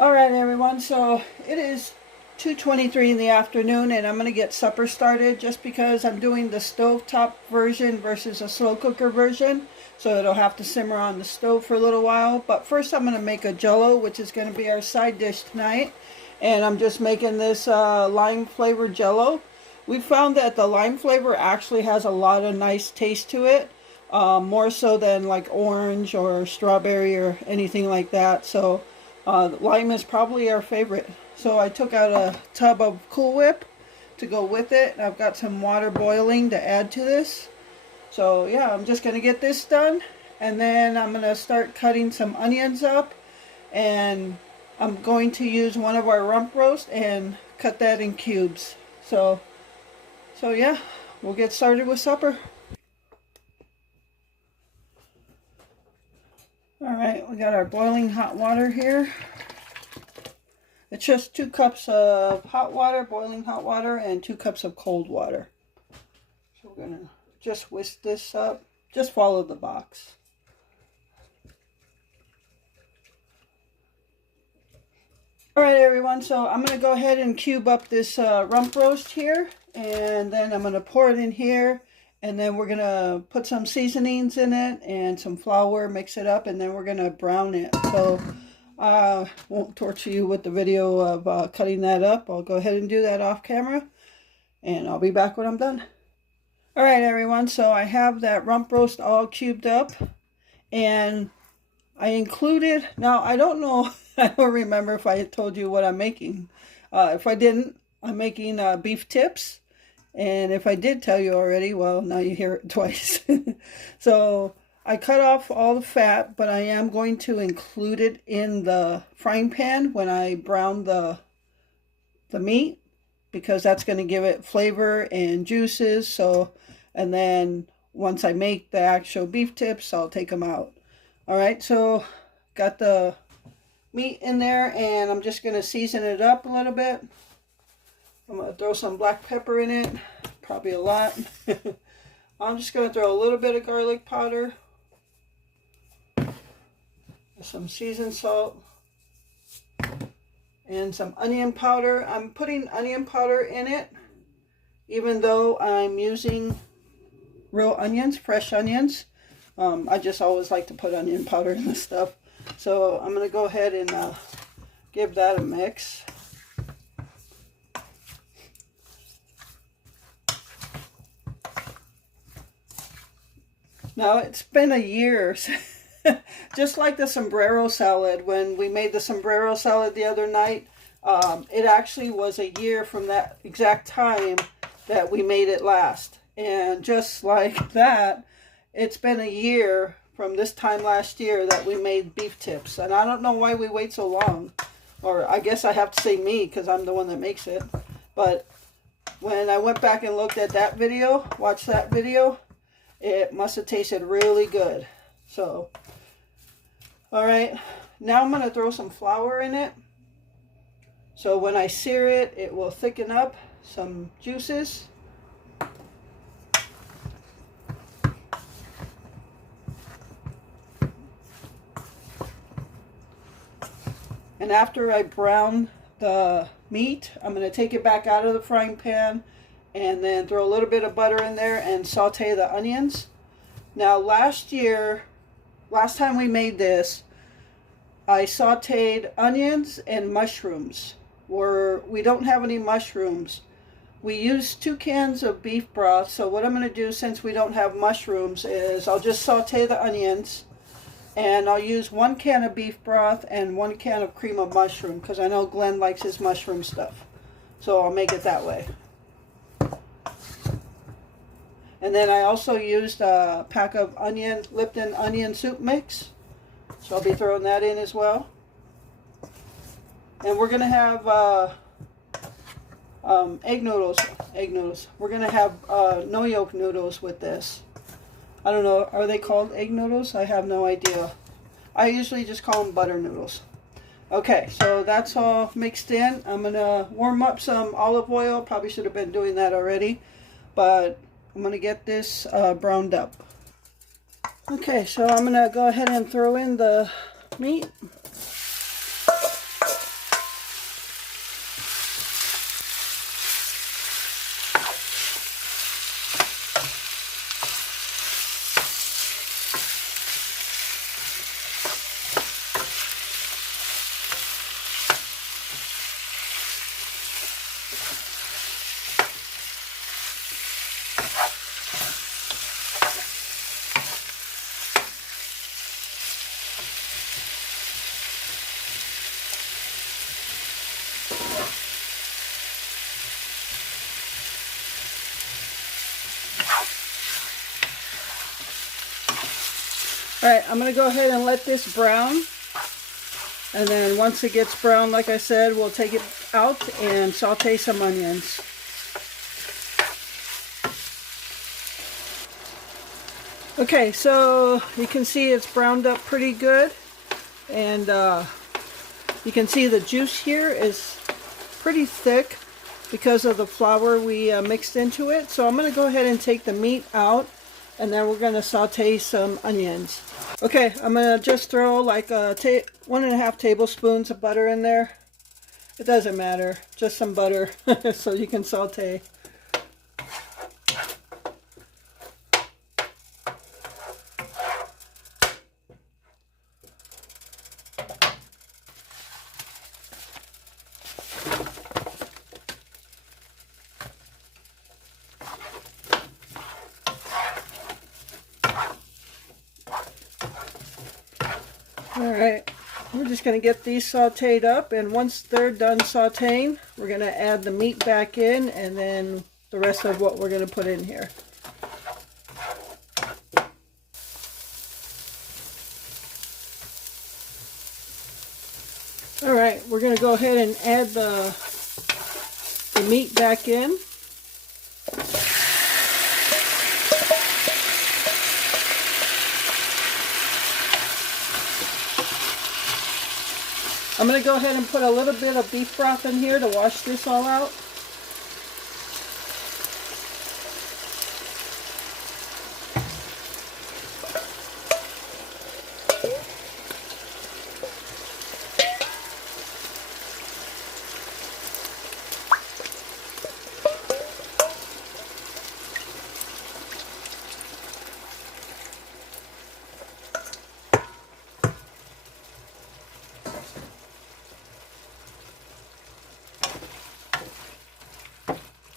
All right, everyone. So it is 2:23 in the afternoon, and I'm going to get supper started just because I'm doing the stovetop version versus a slow cooker version. So it'll have to simmer on the stove for a little while. But first I'm going to make a jello, which is going to be our side dish tonight. And I'm just making this lime flavored jello. We found that the lime flavor actually has a lot of nice taste to it. More so than like orange or strawberry or anything like that. So lime is probably our favorite. So I took out a tub of Cool Whip to go with it. I've got some water boiling to add to this. So yeah, I'm just going to get this done. And then I'm going to start cutting some onions up. And I'm going to use one of our rump roast and cut that in cubes. So yeah, we'll get started with supper. Alright, we got our boiling hot water here. It's just 2 cups of hot water, boiling hot water, and 2 cups of cold water. So we're going to just whisk this up. Just follow the box. Alright everyone, so I'm going to go ahead and cube up this rump roast here. And then I'm going to pour it in here. And then we're going to put some seasonings in it and some flour, mix it up, and then we're going to brown it. So I won't torture you with the video of cutting that up. I'll go ahead and do that off camera, and I'll be back when I'm done. Alright everyone, so I have that rump roast all cubed up, and I included, now I don't know, I don't remember if I told you what I'm making. If I didn't, I'm making beef tips. And if I did tell you already, well, now you hear it twice. So I cut off all the fat, but I am going to include it in the frying pan when I brown the meat, because that's going to give it flavor and juices. So, and then once I make the actual beef tips, I'll take them out. All right, so got the meat in there, and I'm just going to season it up a little bit. I'm going to throw some black pepper in it, probably a lot. I'm just going to throw a little bit of garlic powder, some seasoned salt, and some onion powder. I'm putting onion powder in it, even though I'm using real onions, fresh onions. I just always like to put onion powder in this stuff. So I'm going to go ahead and give that a mix. Now, it's been a year, just like the sombrero salad. When we made the sombrero salad the other night, it actually was a year from that exact time that we made it last. And just like that, it's been a year from this time last year that we made beef tips. And I don't know why we wait so long. Or I guess I have to say me, because I'm the one that makes it. But when I went back and looked at that video, watched that video, it must have tasted really good. So, all right, now I'm going to throw some flour in it. So when I sear it, it will thicken up some juices. And after I brown the meat, I'm going to take it back out of the frying pan and then throw a little bit of butter in there and saute the onions. Now last time we made this, I sauteed onions and mushrooms. We don't have any mushrooms. We used 2 cans of beef broth, so what I'm going to do, since we don't have mushrooms, is I'll just saute the onions, and I'll use 1 can of beef broth and 1 can of cream of mushroom, because I know Glenn likes his mushroom stuff. So I'll make it that way. And then I also used a pack of Lipton onion soup mix. So I'll be throwing that in as well. And we're going to have egg noodles. We're going to have no yolk noodles with this. I don't know, are they called egg noodles? I have no idea. I usually just call them butter noodles. Okay, so that's all mixed in. I'm going to warm up some olive oil. Probably should have been doing that already. But I'm going to get this browned up. Okay, so I'm going to go ahead and throw in the meat. All right, I'm going to go ahead and let this brown. And then once it gets brown, like I said, we'll take it out and saute some onions. Okay, so you can see it's browned up pretty good. And you can see the juice here is pretty thick because of the flour we mixed into it. So I'm going to go ahead and take the meat out, and then we're going to saute some onions. Okay, I'm going to just throw like 1.5 tablespoons of butter in there. It doesn't matter, just some butter so you can saute. Alright, we're just going to get these sauteed up, and once they're done sauteing, we're going to add the meat back in and then the rest of what we're going to put in here. Alright, we're going to go ahead and add the meat back in. I'm going to go ahead and put a little bit of beef broth in here to wash this all out.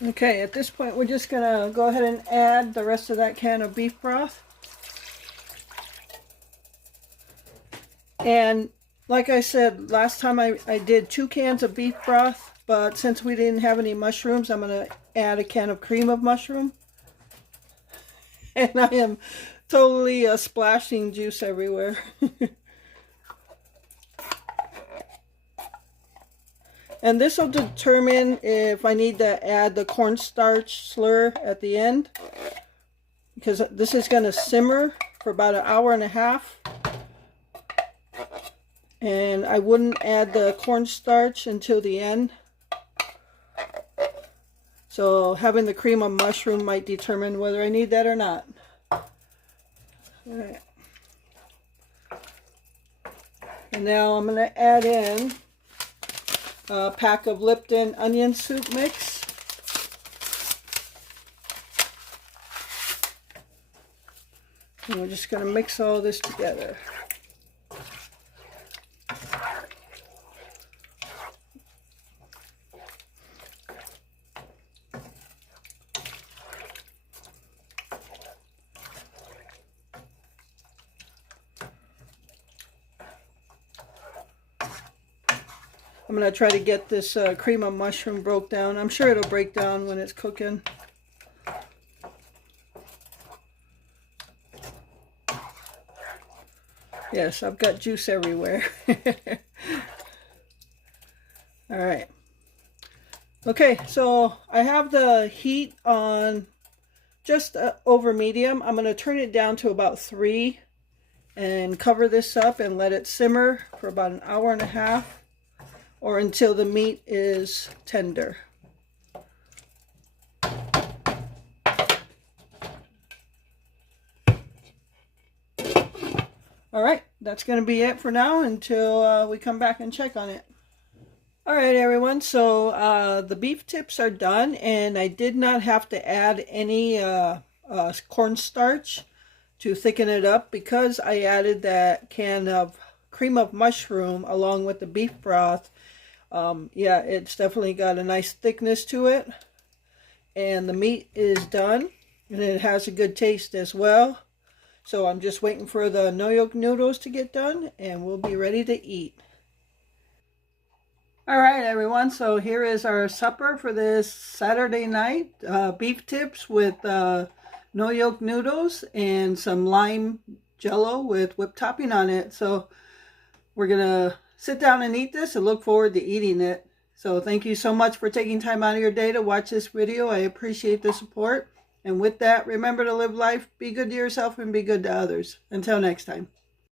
Okay, at this point we're just going to go ahead and add the rest of that can of beef broth. And like I said, last time I did 2 cans of beef broth, but since we didn't have any mushrooms, I'm going to add a can of cream of mushroom. And I am totally splashing juice everywhere. And this will determine if I need to add the cornstarch slur at the end, because this is going to simmer for about 1.5 hours. And I wouldn't add the cornstarch until the end. So having the cream of mushroom might determine whether I need that or not. All right. And now I'm going to add in a pack of Lipton onion soup mix. And we're just going to mix all this together. I'm going to try to get this cream of mushroom broke down. I'm sure it'll break down when it's cooking. Yes, I've got juice everywhere. Alright. Okay, so I have the heat on just over medium. I'm going to turn it down to about 3 and cover this up and let it simmer for about 1.5 hours. Or until the meat is tender. Alright, that's going to be it for now until we come back and check on it. Alright everyone, so the beef tips are done, and I did not have to add any cornstarch to thicken it up because I added that can of cream of mushroom along with the beef broth. Yeah, it's definitely got a nice thickness to it, and the meat is done, and it has a good taste as well. So I'm just waiting for the no yolk noodles to get done, and we'll be ready to eat. All right, everyone, so here is our supper for this Saturday night. Beef tips with no yolk noodles and some lime Jell-O with whipped topping on it. So we're gonna sit down and eat this and look forward to eating it. So thank you so much for taking time out of your day to watch this video. I appreciate the support. And with that, remember to live life, be good to yourself, and be good to others. Until next time.